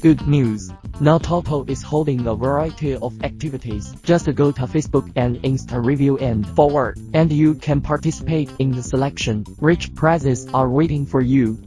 Good news! Now Toauto is holding a variety of activities. Just go to Facebook and Insta review and forward, and you can participate in the selection. Rich prizes are waiting for you.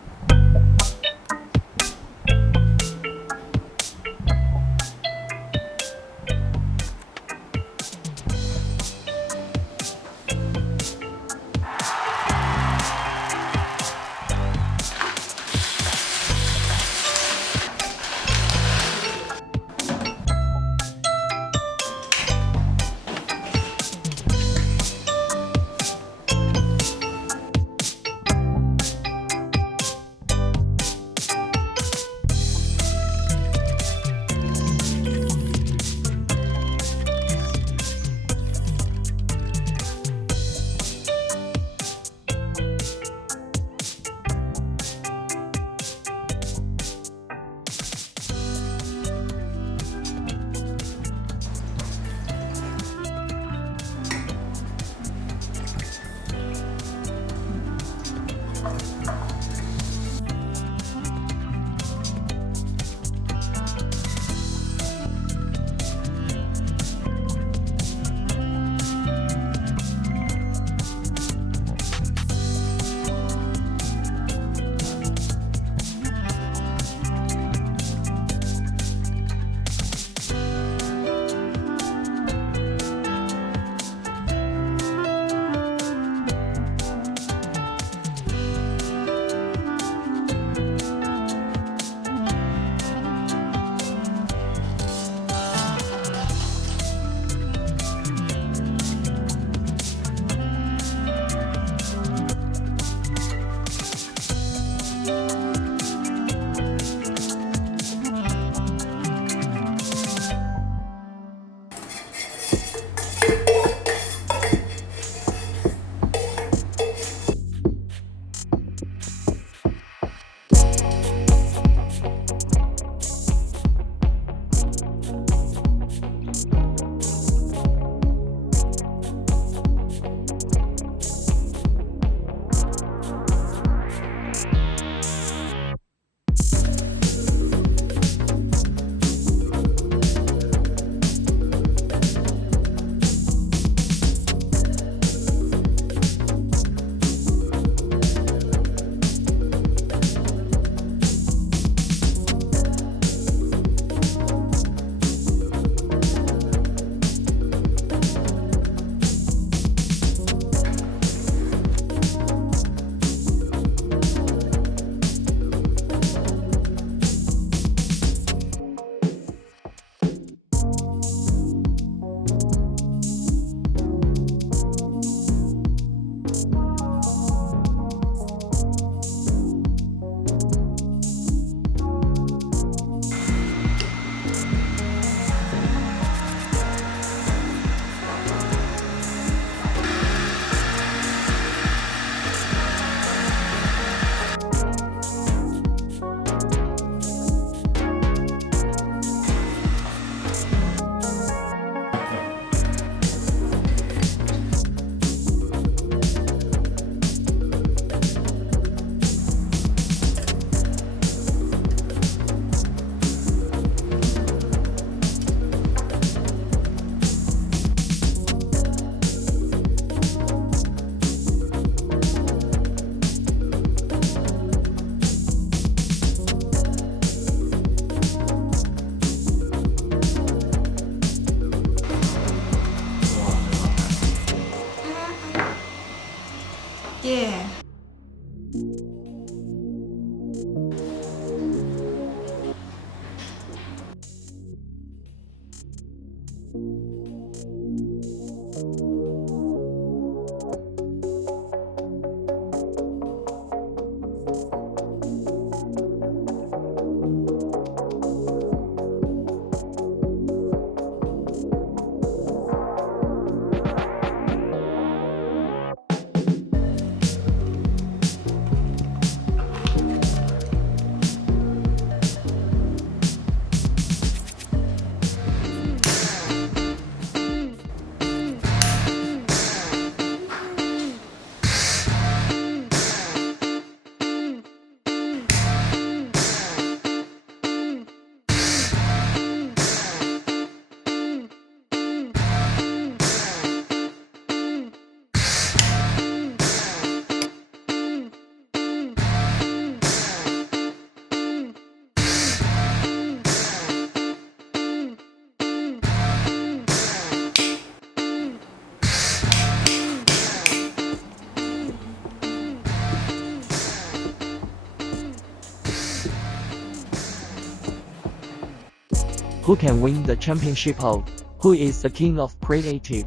who can win the championship of Who is the King of Creative?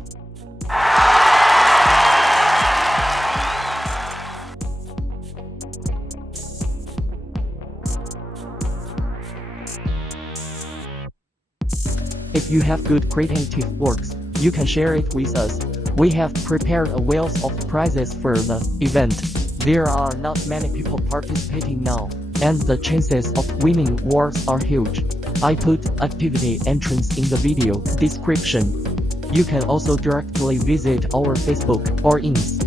If you have good creative works, you can share it with us. We have prepared a wealth of prizes for the event. There are not many people participating now, and the chances of winning awards are huge. I put activity entrance in the video description. You can also directly visit our Facebook or Ins.